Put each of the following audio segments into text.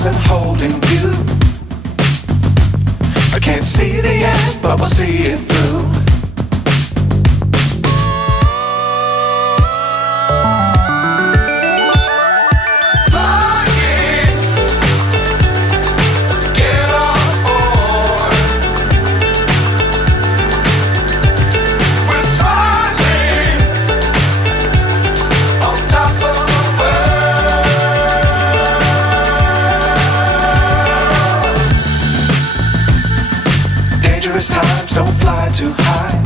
stars and holding you. I can't see the end, but we'll see it through. Times don't fly too high.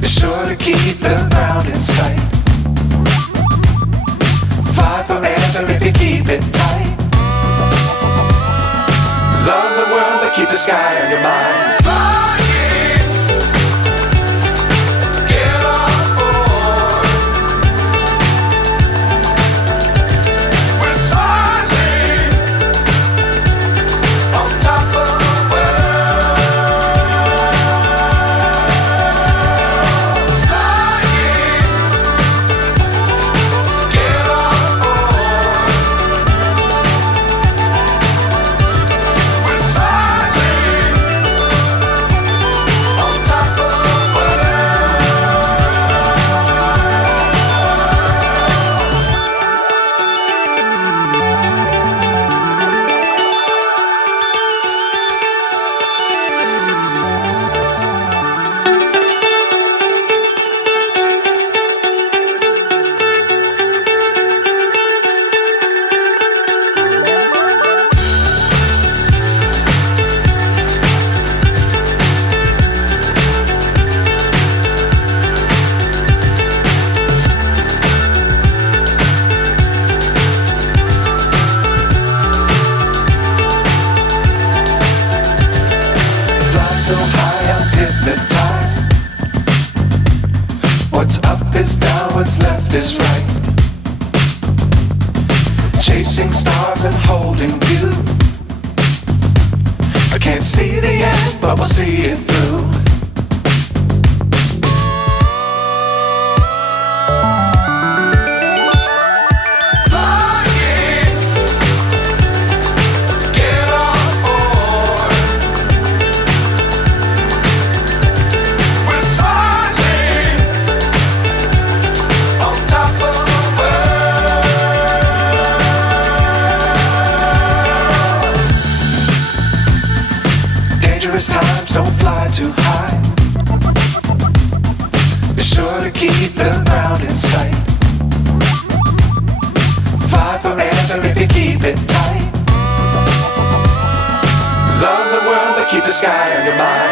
Be sure to keep the ground in sight. Fly forever if you keep it tight. Love the world but keep the sky on your mind. So high I'm hypnotized. What's up is down, what's left is right. Chasing stars and holding you. I can't see the end, but we'll see it through. Times don't fly too high. Be sure to keep the ground in sight. Fly forever if you keep it tight. Love the world but keep the sky on your mind.